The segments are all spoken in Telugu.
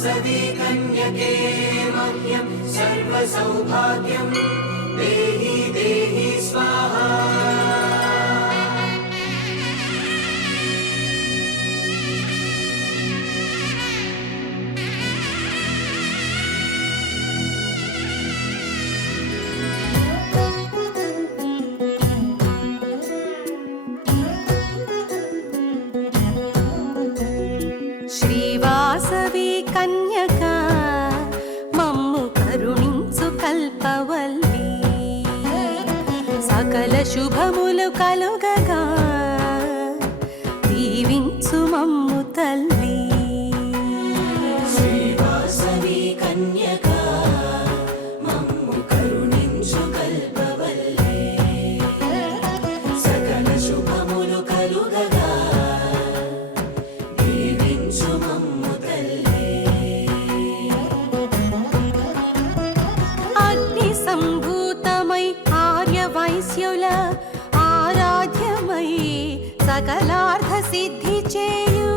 श्रीवासवी कन्यके मह्यं सर्वसौभाग्यं देहि देहि स्वाहा। శ్రీవాసవి కన్యక మమ్ము కరుణించు కల్పవల్లి, సకల శుభములు కలుగగా దీవించు మమ్ము తల్లి। శ్రీవాసవి కన్యక మమ్ము కరుణించు కల్పవల్లి, సకల శుభములు కలుగగా సంభూతమై ఆర్యవైశ్యుల ఆరాధ్యమై సకలార్థ సిద్ధి చేయు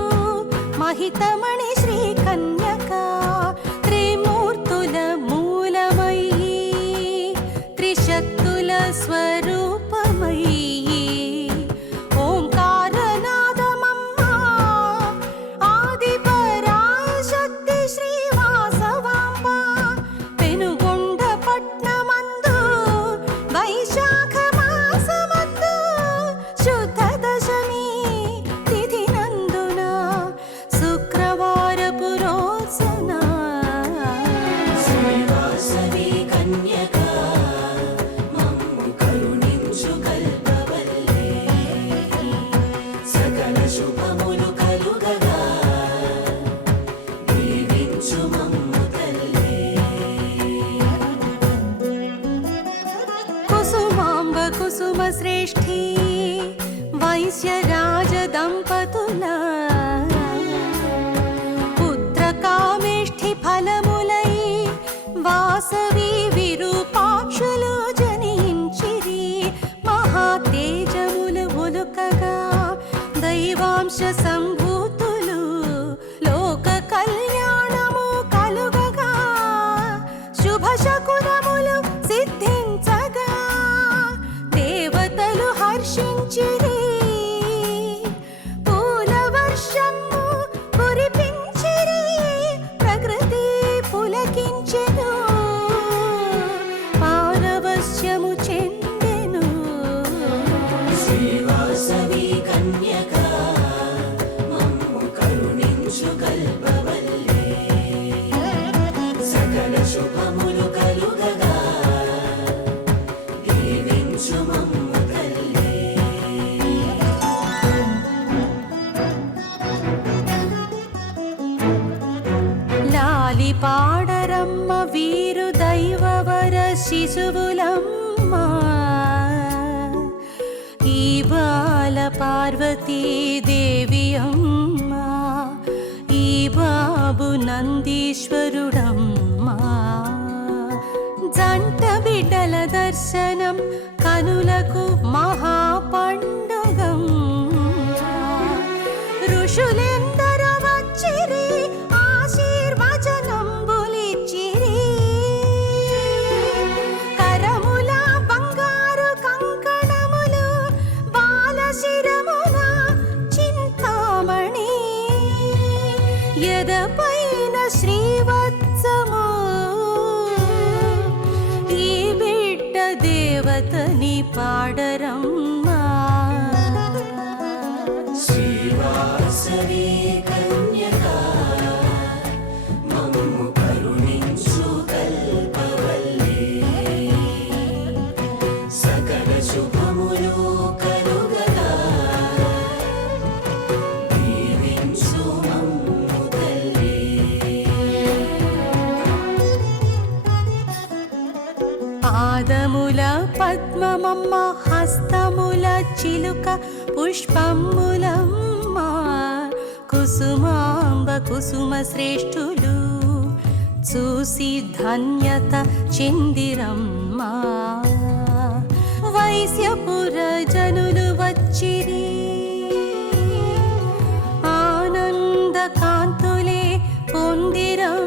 మహితమణి శ్రీ కన్యక, త్రిమూర్తుల మూలమై త్రిశక్తుల స్వరూపమై ఓంకారనాదమమ్మా ఆది పరాశక్తి శ్రీవాసవాంబ, పెనుగొండ పట్నమందు వైశాఖ మాసమందు శుద్ధ దశమి తిథి నందున శుక్రవారపు రోజున శ్రీవాసవి కన్యక మమ్ము కరుణించు కల్పవల్లి, సకల శుభములు కలుగగా దీవించు మమ్ము తల్లి। కుసుమాంబ కుసుమ శ్రేష్ఠి వైశ్యరాజ దంపతుల పుత్ర కామేష్ఠి ఫలములై వాసవి విరూపాక్షులు జనించిరి, మహాతేజములు ఒలుకగా దైవాంశ సంభూతులు లోక కళ్యాణము కలుగగా శుభ శకునములు సిద్ధించగా దేవతలు హర్షించిరి, పూల వర్షము కురిపించిరి, ప్రకృతి పులకించెను, పారవశ్యము చెందెను। శ్రీవాసవి కన్యక మమ్ము కరుణించు కల్పవల్లి, సకల శుభములు కలుగగా దీవించు మమ్ము తల్లి। లాలి పాడరమ్మ వీరు దైవవర శిశువులమ్మ, ఈ బాల పార్వతీ దేవి అమ్మ, ఈ బాబు నందీశ్వరుడమ్మ, జంట బిడ్డల దర్శనం కనులకు మహాపండుగం, ఋషులెందరూ వచ్చిరి ఆశీర్వచనంబులిచ్చిరి, కరముల బంగారు కంకణములు బాలశిరమున చింతామణి, ఎదపైన శ్రీవత్సము ఈ బిడ్డ దేవతని పాడరమ్మా। శ్రీవాసవి కన్యక మమ్ము కరుణించు కల్పవల్లి, సకల శుభములు కలుగగా దీవించు మమ్ము తల్లి। పాదముల పద్మమమ్మ, హస్తముల చిలుక పుష్పములమ్మ, కుసుమాంబ కుసుమ శ్రేష్ఠులు చూసి ధన్యత చెందిరమ్మ, వైశ్యపుర జనులు వచ్చిరి ఆనంద కాంతులే పొందిరమ్మ,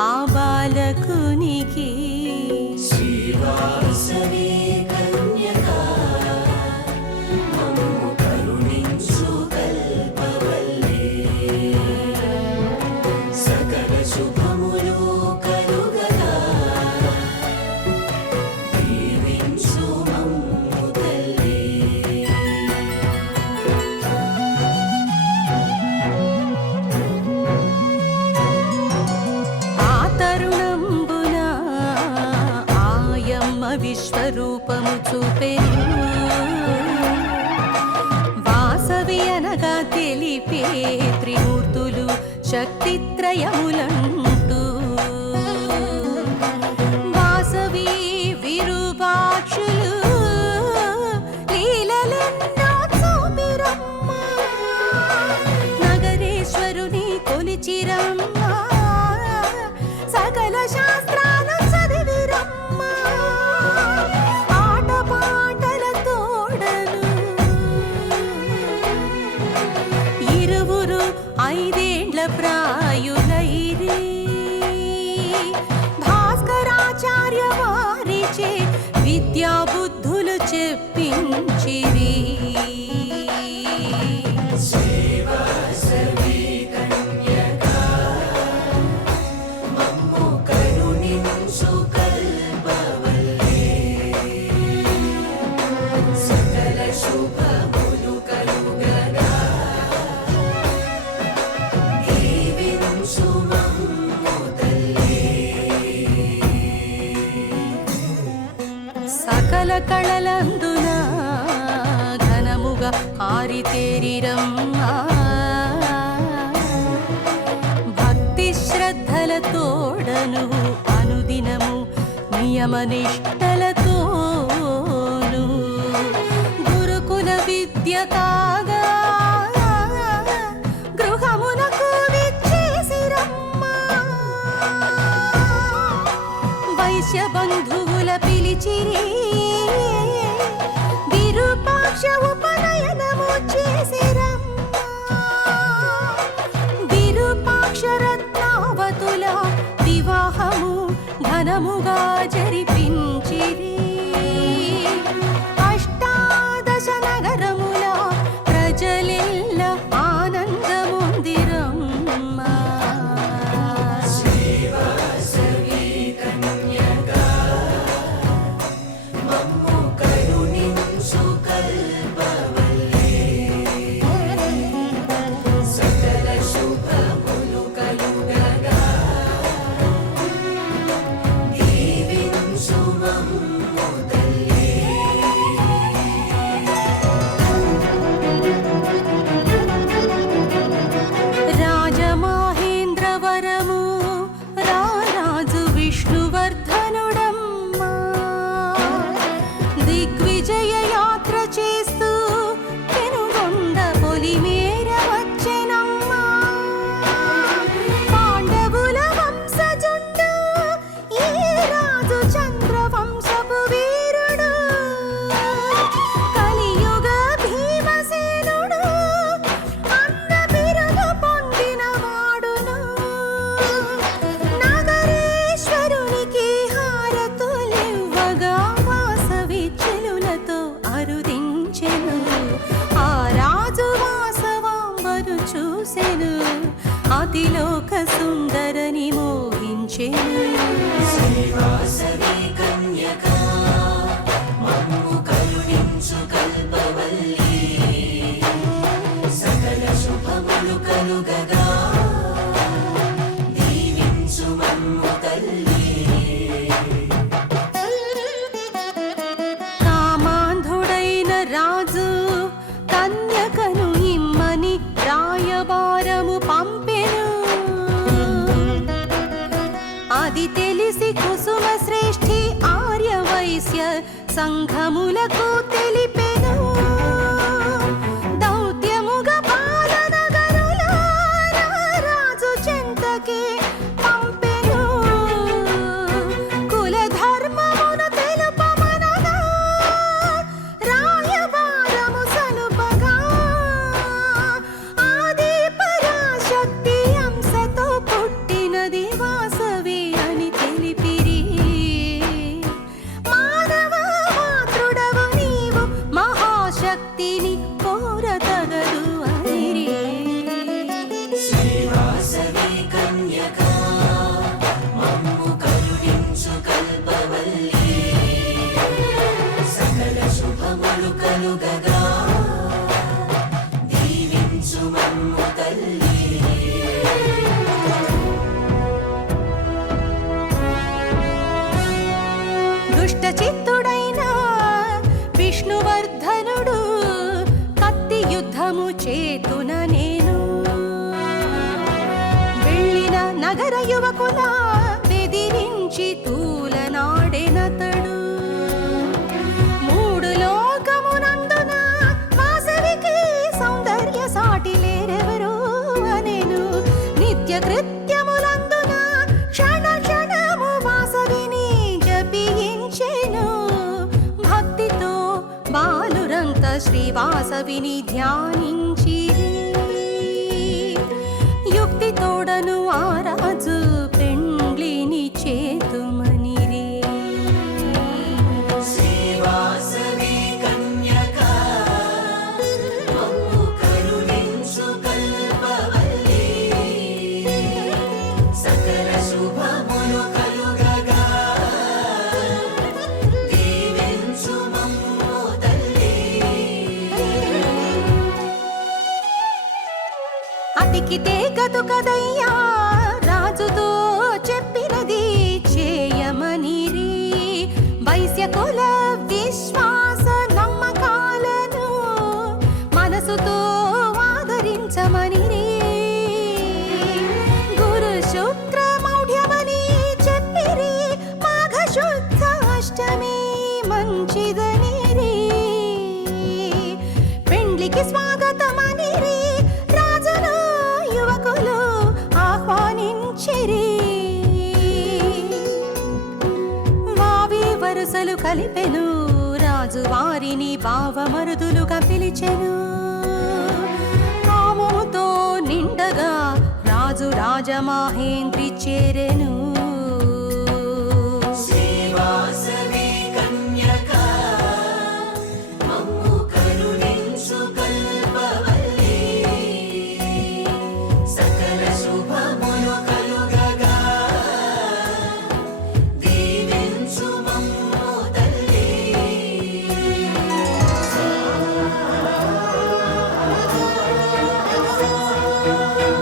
ఆ బాలకునికి. శ్రీవాసవి కన్యకా మమ్ము కరుణించు కల్పవల్లి సకల శుభములు కలుగగా దీవించు మమ్ము తల్లి. ఆ తరుణంబున ఆయమ్మ విశ్వరూపము చూపెను. వాసవి అనగా తెలిపే త్రిమూర్తులు శక్తిత్రయములంటూ. వాసవి విరూపాక్షులు లీలలెన్నో చూపిరమ్మ. నగరేశ్వరుని కొలిచిరమ్మ. సకల శాస్త్రాలు చదివిరమ్మ. ఆటపాటల తోడను ఇరువురు 5 ఏండ్ల ప్రాయులైరి. భాస్కరాచార్య వారిచే విద్యా బుద్ధులు చెప్పించిరి. శ్రీవాసవి కన్యకా మమ్ము కరుణించు కల్పవల్లి సకల శుభములు కలుగగా దీవించు మమ్ము తల్లి. సకల కళలందున ఘనముగా ఆరితేరిరమ్మా. భక్తి శ్రద్ధల తోడను అనుదినము నియమనిష్టలతోను గురుకుల విద్య కాగా గృహమునకు విచ్చేసిరమ్మా. వైశ్య బంధువుల పిలిచిరి. విరూపాక్ష ఉపనయనము చేసిరమ్మా. విరూపాక్ష రత్నావతుల వివాహము ఘనముగా జరిపించిరి. అష్టాదశ నగరముల ప్రజలెల్ల ఆనందముందిరమ్మా. శ్రీవాసవి కన్యకా మమ్ము కరుణించు కల్పవల్లి సకల శుభములు కలుగగా దీవించు మమ్ము తల్లి. రాజమహేంద్రవరము రారాజు విష్ణువర్ధనుడమ్మా. దిగ్విజయ యాత్ర చేస్తూ పెనుగొండ పొలిమేర వచ్చెనమ్మా. పాండవుల వంశజుండు ఈ రాజు చంద్రవంశపు వీరుడు. కలియుగ భీమసేనుడు అన్న బిరుదు పొందినవాడును. నగరేశ్వరునికి హారతులివ్వగా వాసవి చెలులతో అరుదించెను. ఆ రాజు వాసవాంబను చూసెను. అతిలోక సుందరని మోహించెను. శ్రీవాసవి కన్యకా మమ్ము కరుణించు కల్పవల్లి సకల శుభములు కలుగగా దీవించు మమ్ము తల్లి. కామాంధుడైన రాజు కన్యకను ఇమ్మని రాయబారము పంపెను. అది తెలిసి కుసుమ శ్రేష్ఠి ఆర్య వైశ్య సంఘములకు తెలిపెను. దౌత్యముగా పాలనగరుల రాజు చెంతకే పంపెను. కుల ధర్మమును తెలుపమనగా రాయబారము సలుపగా ఆది పరాశక్తి అంశతో పుట్టినది వాసవి శుభములు కలుగగా దీవించు మమ్ము తల్లి దుష్ట చిత్తుడైన విష్ణువర్ధనుడు కత్తి యుద్ధము చేతున నేను వెళ్ళిన నగర యువకుల బెదిరించి తూలనాడెనతడు మూడు లోకమునందున వాసవికి సౌందర్య సాటి లేరెవరు అనేను నిత్య కృత్యములందున క్షణ క్షణము వాసవిని జపించెను భక్తితో బాలురంత శ్రీవాసవిని ధ్యానించిరి యుక్తి తోడను ఆరాజు పెండ్లిని చేతుమనిరి శ్రీవాసవి కన్యక మమ్ము కరుణించు కల్పవల్లి సకల శుభములు కలుగగా దీవించు మమ్ము తల్లి అతికితే గదు కదయ్యా రాజుతో చెప్పినది చేయమనిరి వైశ్యకుల విశ్వాస నమ్మకాలను మనసుతో ఆదరించమనిరి గురు శుక్ర మౌఢ్యమని చెప్పిరి మాఘ శుద్ధ అష్టమి మంచిదనిరి పెండ్లికి స్వాగతమనిరి రాజును యువకులు ఆహ్వానించిరి వావి వరుసలు కలిపెను రాజు వారిని భావమరుదులుగా పిలిచెను కామముతో నిండగా రాజు రాజమహేంద్రి చేరెను శ్రీవాసవి కన్యక మమ్ము కరుణించు కల్పవల్లి సకల శుభములు కలుగగా దీవించు మమ్ము తల్లి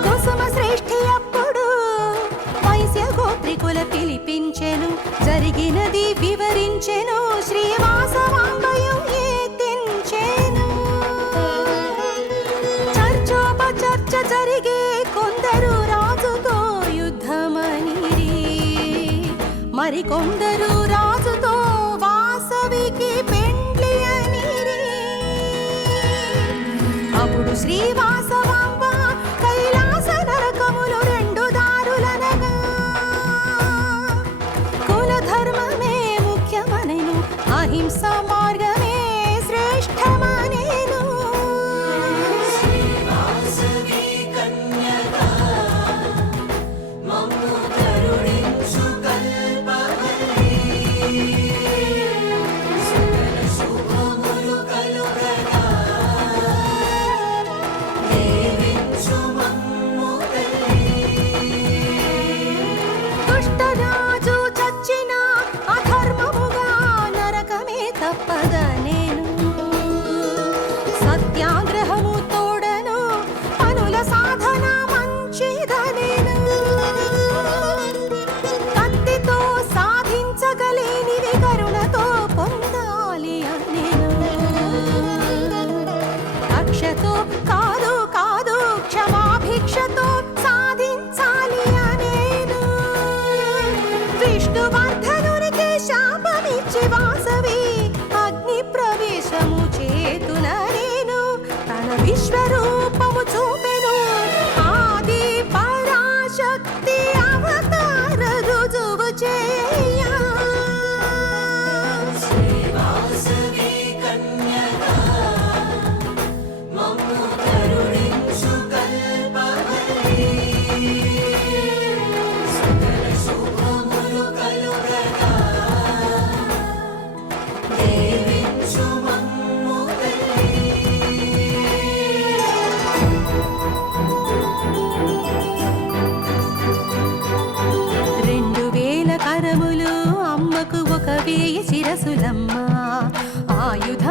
కుసుమ శ్రేష్ఠి అప్పుడు వైశ్య గోత్రికుల పిలిపించెను జరిగినది వివరించెను శ్రీవాసవాంబయం ఎత్తించెను చర్చోపచర్చ జరిగే కొందరు రాజుతో యుద్ధమనిరి మరికొందరు రాజుతో వాసవికి పెండ్లి అనిరి అప్పుడు శ్రీవాసవాంబ కైలాస నరకములు రెండు దారులనగా కుల ధర్మమే ముఖ్యమనెను అహింస మార్గమే శ్రేష్టమనెను శ్రీవాసవి కన్యక మమ్ము కరుణించు కల్పవల్లి సకల శుభములు కలుగగా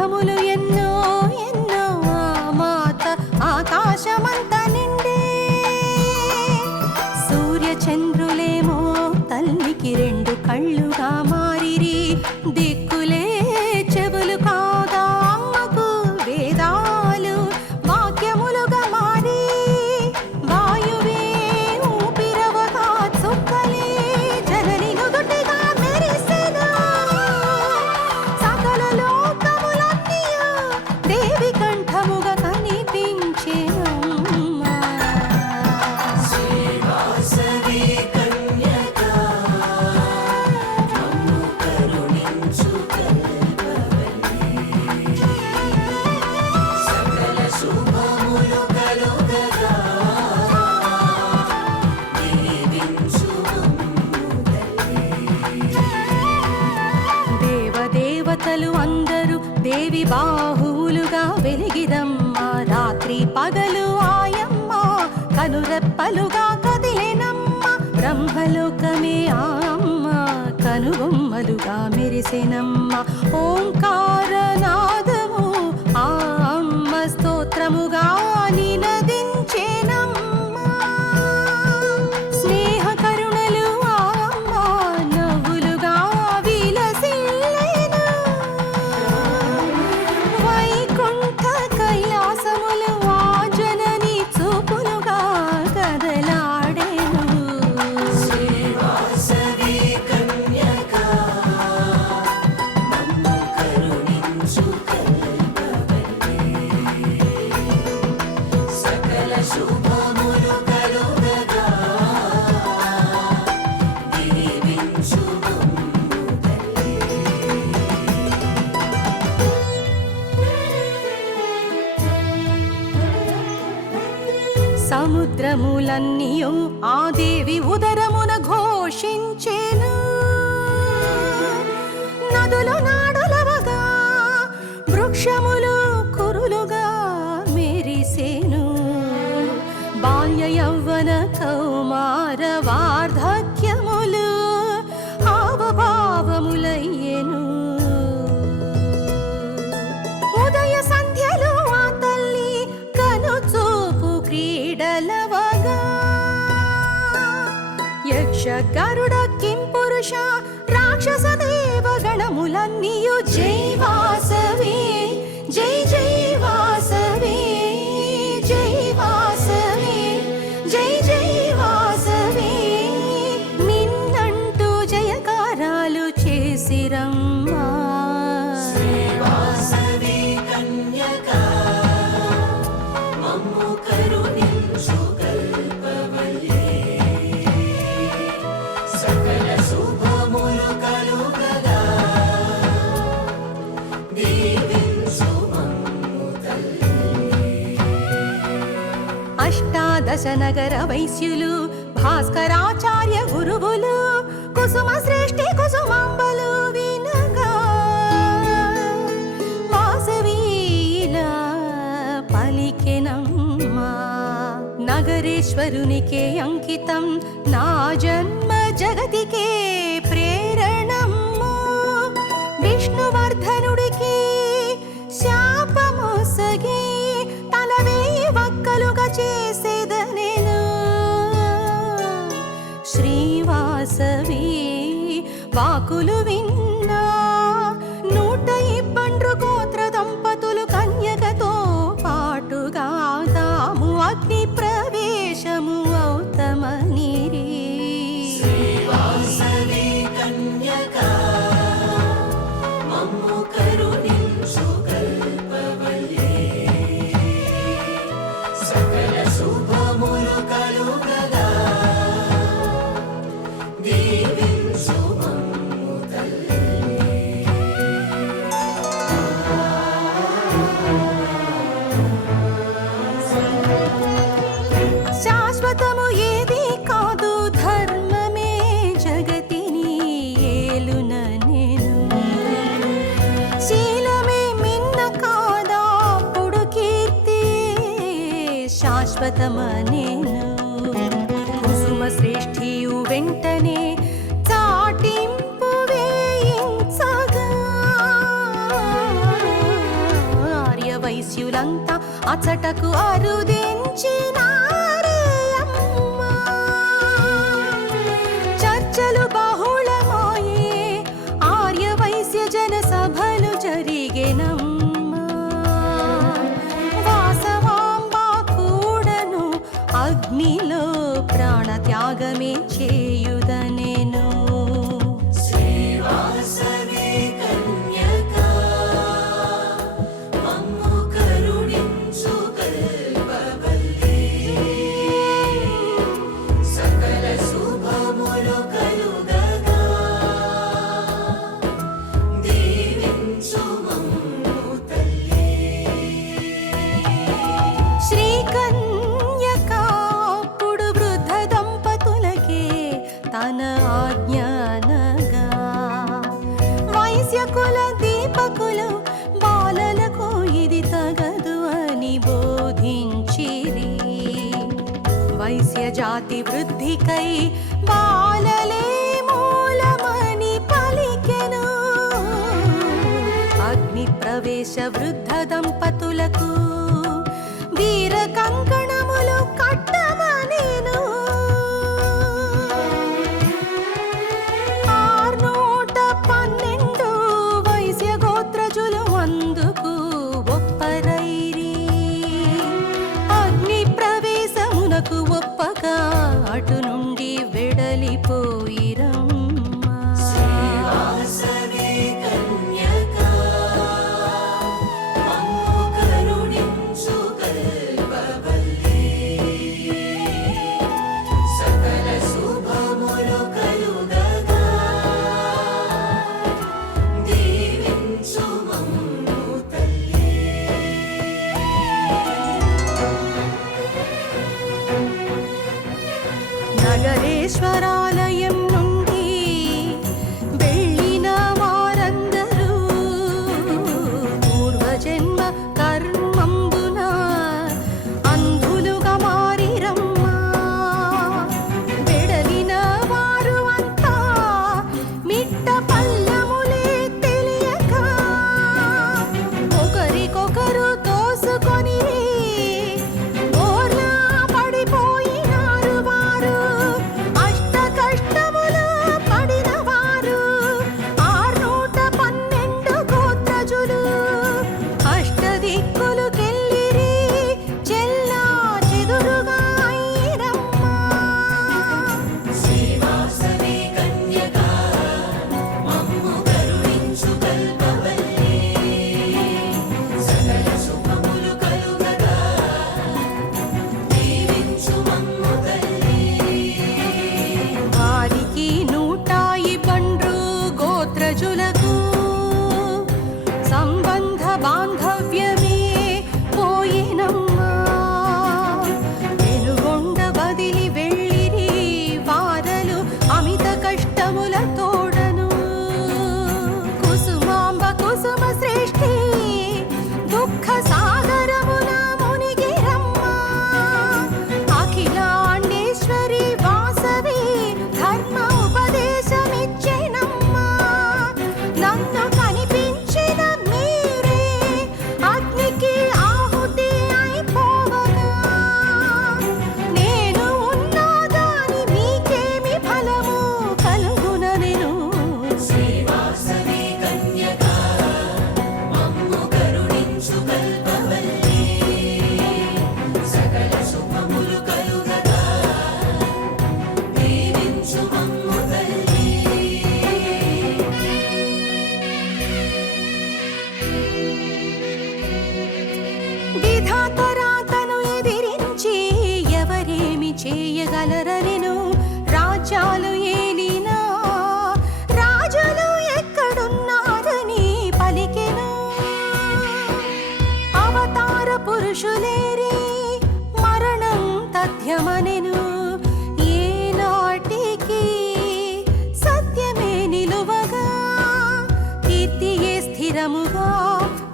రూపములు ఎన్నో ఎన్నో ఆ మాత ఆకాశమంత నిండే. సూర్య చంద్రులేమో తల్లికి రెండు కళ్ళుగా మారిరి. దిక్కులే చెవులు కాదా అమ్మకు వేదాలు వాక్యములుగా మారి. వాయువే ఊపిరవగా చుక్కలే జనని నుదుటిగా మెరిసెను. సకల లోకములన్నీయు దేవి కంఠముగా కనిపించెనమ్మా. శ్రీవాసవి కన్యకా మమ్ము కరుణించు కల్పవల్లి. సకల శుభములు కలుగగా దీవించు మమ్ము తల్లి. దేవదేవతలు అందరూ దేవి బాహువులుగా వెలిగిదమ్మా. రాత్రి పగలు ఆయమ్మ కనురెప్పలుగా కదిలేనమ్మ. బ్రహ్మలోకమే ఆ అమ్మ కనుబొమ్మలుగా మెరిసెనమ్మ. ఓంకారనాదము ఆ అమ్మ స్తోత్రముగా నినదించెనమ్మా. స్నేహ కరుణలు ఆ అమ్మ నవ్వులుగా విలసిల్లెను. వైకుంఠ కైలాసములు ఆ జనని చూపులుగా కదలాడెను. శ్రీవాసవి కన్యకా మమ్ము కరుణించు కల్పవల్లి. సకల శుభములు కలుగగా దీవించు మమ్ము తల్లి. సముద్రములన్నీయు ఆ దేవి ఉదరమున ఘోషించెను. నదులు నాడులవగా వృక్షములు కురులుగా మెరిసెను. బాల్య యౌవన కౌమార వార్ధక్యములు హావభావములయ్యెను. ఉదయ సంధ్యలు ఆ తల్లి కనుచూపు క్రీడలవగా. యక్ష గరుడ కింపురుష రాక్షస దేవగణములన్నీయు జై వాసవి జై జై వాసవి జై వాసవి జై జై వాసవి నిన్నంటూ జయకారాలు చేసిరమ్మా. శ్రీవాసవి కన్యకా మమ్ము కరుణించు కల్పవల్లి. సకల శుభములు కలుగగా దీవించు మమ్ము తల్లి. అష్టాదశ నగర వైశ్యులు భాస్కరాచార్య గురువులు కుసుమ శ్రేష్ఠి కుసుమాంబలు వినగా వాసవీలా పలికెనమ్మా. నగరేశ్వరునికే అంకితం నా జన్మ జగతికే ప్రేరణము. విష్ణువర్ధనుడికి శాపమొసగి తల వేయి వక్కలుగా చేసేదనెను. శ్రీవాసవి వాకులు విన్నా 120 గోత్ర దంపతులు కన్యకతో పాటుగా తాము అగ్ని ప్రవేశము అవుతమనిరి. శ్రీవాసవి కన్యకా మమ్ము కరుణించు కల్పవల్లి. సకల శుభములు కలుగగా దీవించు మమ్ము తల్లి. శాశ్వతము ఏది కాదు ధర్మమే జగతిని ఏలుననెను. శీలమే మిన్న కాదా అప్పుడు కీర్తి శాశ్వతమనెను. కుసుమ శ్రేష్ఠియు వెంటనే చాటింపు వేయించగా జ్యోతులంతా అచటకు అరుదించినారే అమ్మా. చర్చలు బహుళమాయే, ఆర్య వైశ్య జన సభలు జరిగెనమ్మా. వాసవాంబ కూడను అగ్నిలో ప్రాణత్యాగమే చేయుదనెను. శ్రీవాసవి కన్యకా మమ్ము కరుణించు కల్పవల్లి. సకల శుభములు కలుగగా దీవించు మమ్ము తల్లి. శ్రీ కన్యకా అప్పుడు వృద్ధ దంపతులకే తన ఆజ్ఞానగా, వైశ్య కుల దీపకులు బాలలకు ఇది తగదు అని బోధించిరి. వైశ్య జాతి వృద్ధికై బాలలే మూలమని పలికెను. అగ్ని ప్రవేశ వృద్ధ దంపతులకు వీర కంకణములు కట్టమనెను. 612 వైశ్య గోత్రజులు అందుకు ఒప్పరైరి. అగ్ని ప్రవేశమునకు ఒప్పగా అటు నుండి వెడలిపోయిరమ్మా. శ్రీవాసవి కన్యకా మమ్ము కరుణించు కల్పవల్లి. సకల శుభములు కలుగగా దీవించు మమ్ము తల్లి. నగరేశ్వరాలయం నుండి వెళ్ళిన వారందరూ పూర్వజన్మ కర్మంబున అంధులుగా మారిరమ్మా. వెడలిన వారు అంతా మిట్ట పల్లములే తెలియక ఒకరికొకరు తోసుకొని బోర్లా పడిపోయినారు వారు. అష్ట కష్టములు పడిన వారు 612 గోత్రజులు అష్టదిక్కులుకెళ్ళిరి, చెల్లా చెదురుగా అయ్యిరమ్మా. శ్రీవాసవి కన్యకా మమ్ము కరుణించు కల్పవల్లి. సకల శుభములు కలుగగా దీవించు మమ్ము తల్లి. వారికి 112 గోత్రజులకు సంబంధ బాంధవ్యమే పోయినమ్మా. వెలుగొండ బదిలి వెళ్ళిరి వారలు అమిత కష్టముల తోడను. కుసుమాంబ కుసుమ శ్రేష్ఠి దుఃఖ సాగరమున మునిగిరమ్మా. అఖిలాండేశ్వరి వాసవి ధర్మ ఉపదేశమిచ్చెనమ్మా. నన్ను కనిపించిన మీరే అగ్నికి ఆహుతి అయిపోవగా, నేను ఉన్నాగాని మీకేమి ఫలము కలుగుననెను. శ్రీవాసవి కన్యకా మమ్ము కరుణించు కల్పవల్లి. సకల శుభములు కలుగగా దీవించు మమ్ము తల్లి. విధాతరాతను ఎదిరించి ఎవరేమి చేయగలరనెను. రాజ్యాలు ఏలినా రాజులు ఎక్కడున్నారని పలికెను. అవతార పురుషులేరి మరణం తథ్యమనెను. ఏనాటికి సత్యమే నిలువగా, కీర్తియే స్థిరముగా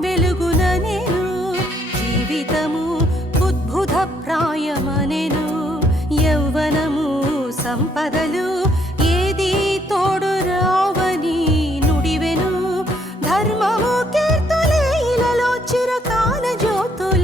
వెలుగుననెను. జీవితము ఉద్భుత ప్రాయమనెను. యౌవనము సంపదలు ఏది తోడు రావని నుడివెను. ధర్మము కీర్తులే ఇలలో చిరకాల జ్యోతులు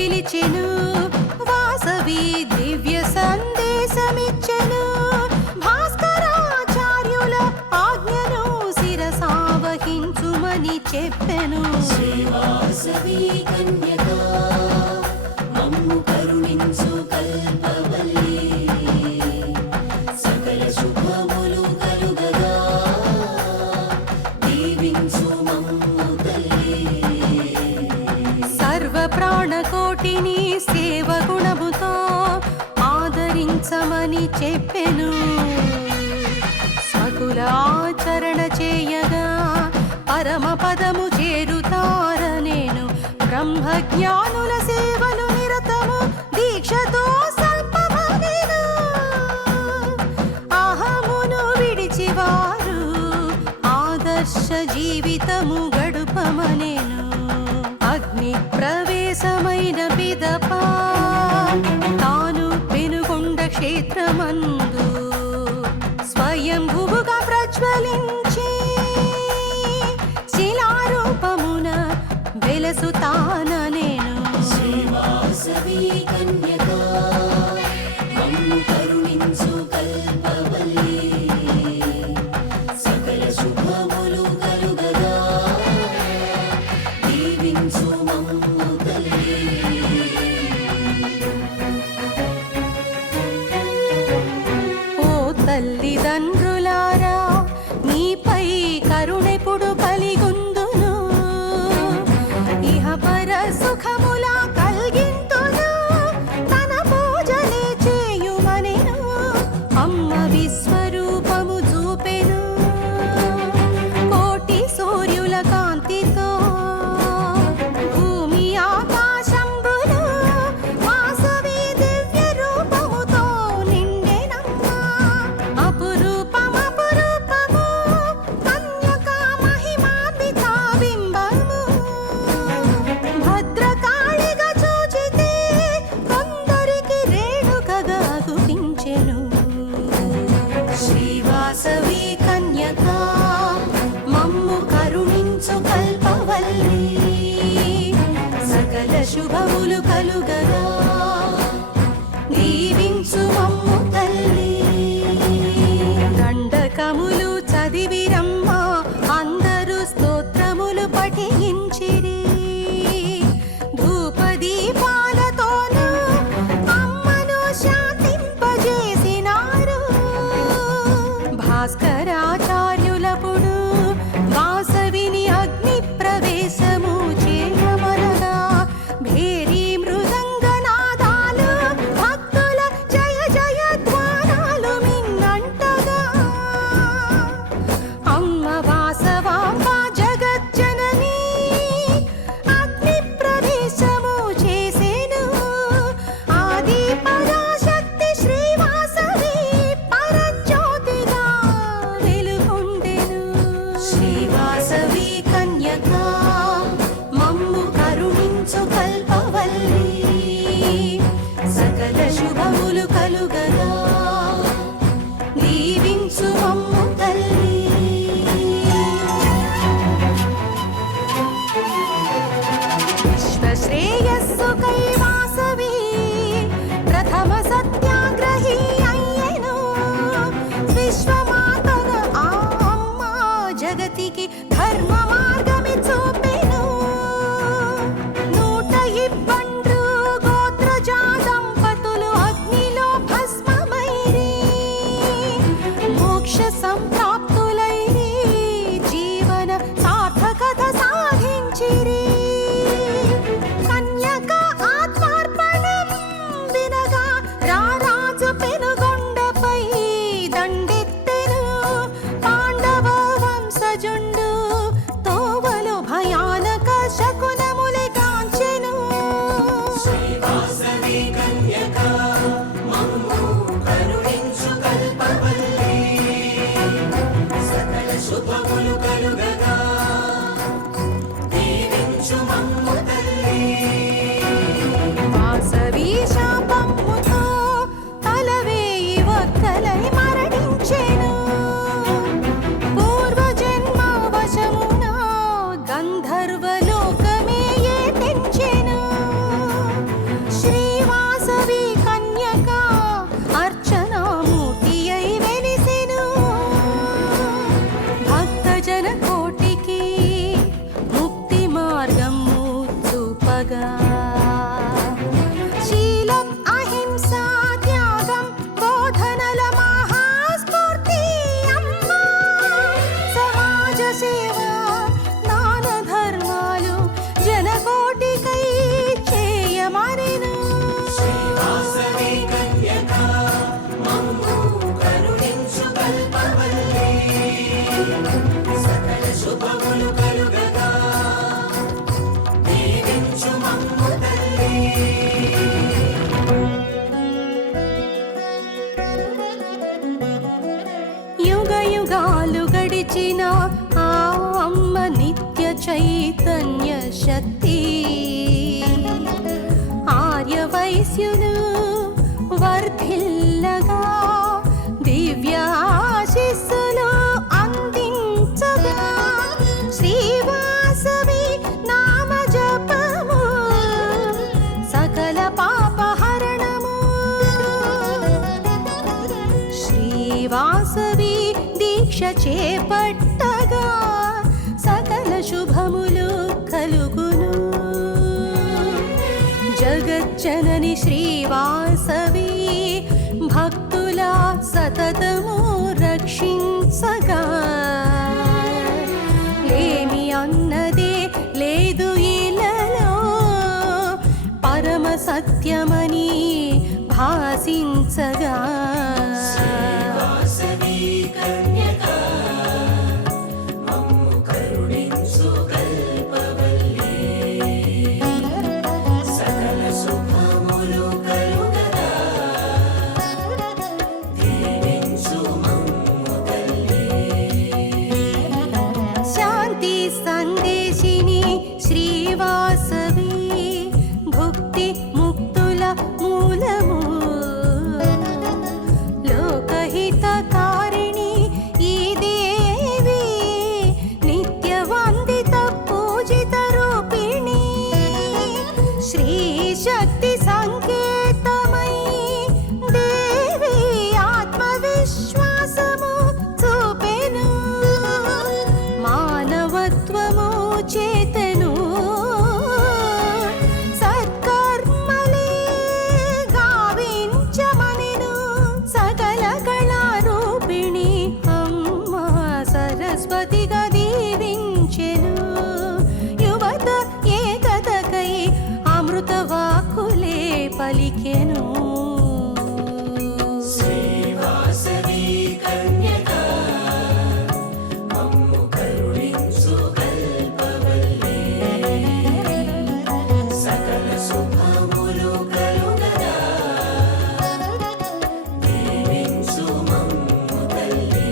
పిలిచెను వాసవి దివ్య సందేశమిచ్చెను భాస్కరాచార్యుల ఆజ్ఞను శిరసావహించుమని చెప్పెను శ్రీవాసవి కన్యకా మమ్ము కరుణించు కల్పవల్లి సకల శుభములు కలుగగా దీవించు మమ్ము తల్లి సర్వ ప్రాణకోటిని సేవ గుణముతో ఆదరించమని చెప్పెను సకుల ఆచరణ చేయగా పరమ పదము చేరుతారనేను బ్రహ్మజ్ఞానుల సేవలు నిరతము దీక్షతో సల్పమనెను అహమును విడిచివారు ఆదర్శ జీవితము గడుపమనెను అగ్ని ప్రవేశమైన పిదప తాను పెనుగొండ క్షేత్రమందు స్వయంభువుగా ప్రజ్వలించి శిలారూపమున వెలసుతాననేను శ్రీవాసవి కన్యకా మమ్ము కరుణించు కల్పవల్లి సకల శుభములు కలుగగా దీవించు మమ్ము తల్లి ఓ తల్లిదండ్రులారా నీపై కరుణెప్పుడు కలిగుందును ఇహ పర సుఖముల కల్గింతును తన పూజలే చేయుమనెను అమ్మ విశ్వరూపము చూపెను కోటి సూర్యుల కాంతితో భూమి ఆకాశంబులు వాసవి దివ్య రూపముతో నిండెనమ్మా అపురూపం చేపట్టగా సకల శుభములు కలుగును. జగజ్జనని శ్రీవాసవి భక్తుల సతతము రక్షించగా ఏమి అన్నదే లేదు ఇలలో పరమ సత్యమని భాసించగా శ్రీవాసవి కన్యకా మమ్ము కరుణించు కల్పవల్లి సకల శుభములు కలుగగా దీవించు మమ్ము తల్లి. శాంతి సందేశిని శ్రీవాసవి భుక్తి ముక్తుల మూలము లోకహితకారిణి ఈ దేవి నిత్య వందిత పూజిత రూపిణి శ్రీ శక్తి సంకేతమై దేవి ఆత్మవిశ్వాసము చూపెను మానవత్వము చేతను సత్కర్మలే గావించమనెను సకల కళారూపిణి అమ్మ సరస్వతిగా దీవించెను యువత ఏకతకై అమృత వాక్కులే పలికెను. శ్రీవాసవి కన్యకా మమ్ము కరుణించు కల్పవల్లి సకల శుభములు కలుగగా దీవించు మమ్ము తల్లి.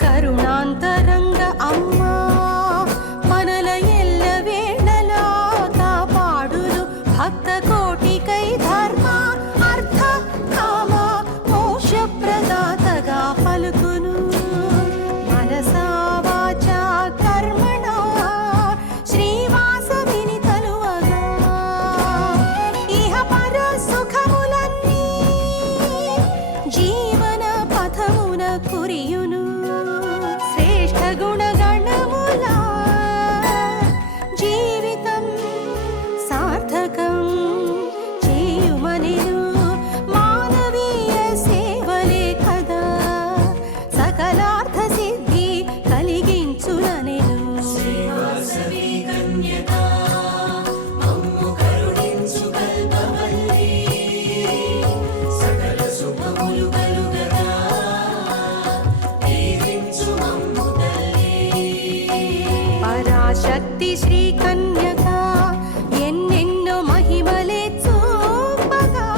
కరుణాంతరంగ అమ్మా మనల ఎల్ల వేళలా కాపాడును భక్త కోటికై ధర్మ అర్థ కామ మోక్ష ప్రదాతగా పలుకును మనసా వాచా కర్మణా శ్రీవాసవిని తలువగా ఇహ పర సుఖములన్నీ జీవన పథమున కురియును శ్రేష్ఠ గుణగణముల జీవితం సార్థకం చేయుమనెను మానవీయ సేవలే కదా సకలార్థ సిద్ధి కలిగించుననెను. శ్రీవాసవి కన్యకా మమ్ము కరుణించు కల్పవల్లి సకల శుభములు కలుగగా దీవించు మమ్ము తల్లి. పరాశక్తి శ్రీ కన్యకా ఎన్నెన్నో మహిమలే చూపగా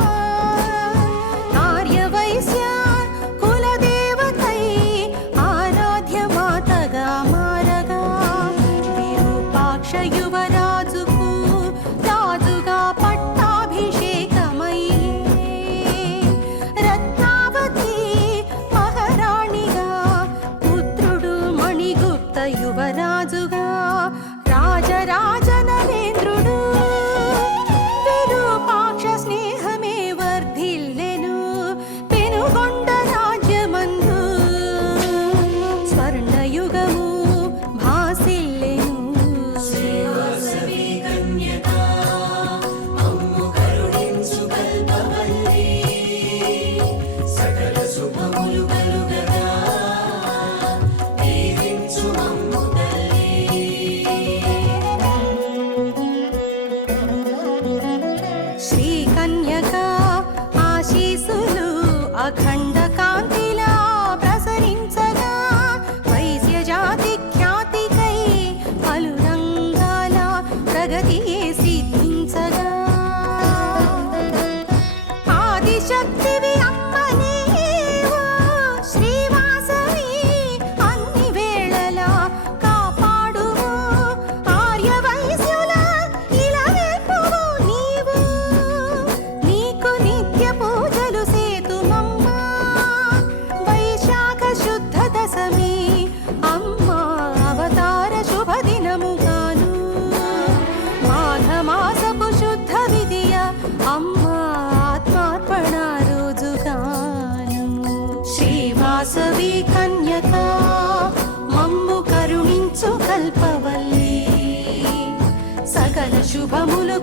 ఆర్యవైశ్య కులదేవతై ఆరాధ్య మాతగా మారగా విరూపాక్ష యువరాజుకు రాజుగా పట్టాభిషేకమయ్యే రత్నావతి మహారాణిగా పుత్రుడు మణిగుప్త యువరాజుగా రాజరాజ నరేంద్రుడు విరూపాక్ష స్నేహమే వర్ధిల్లెను పెనుగొండ రాజ్యమందు స్వర్ణయుగము భాసిల్లెను. శ్రీవాసవి కన్యకా మమ్ము కరుణించు కల్పవల్లి సకల శుభములు కలుగగా దీవించు మమ్ము తల్లి. శ్రీ కన్యకా ఆశీసులు అఖండ కాంతిలా ప్రసరించగా వైశ్య జాతి ఖ్యాతికై పలు రంగాల ప్రగతియే సిద్ధించగా ఆదిశక్తివి అమ్మ నీవు శ్రీవాసవి అన్ని వేళలా కాపాడువు ఆర్యవైశ్యుల ఇలవేల్పువు నీవు నీకు నిత్య పూజలు సేతుమమ్మా వైశాఖ శుద్ధ దశమి అమ్మా అవతార శుభదినముగాను మా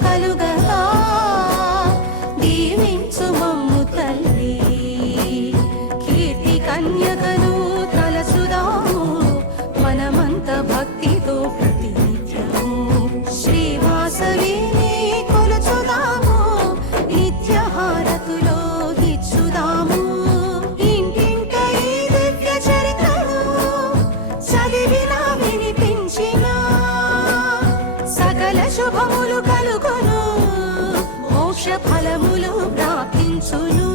కలుగగా దీవించు మమ్ము తల్లి కీర్తి కన్యకను తలచుదాము మనమంత భక్తితో ప్రతినిత్యము శ్రీవాసవిని కొలుచుదాము నిత్య హారతులో ఇచ్చుదాము ఇంటింట ఈ దివ్య చరిత్రను చదివినా వినిపించినా సకల శుభములు కలుగును మోక్ష ఫలములు ప్రాప్తించును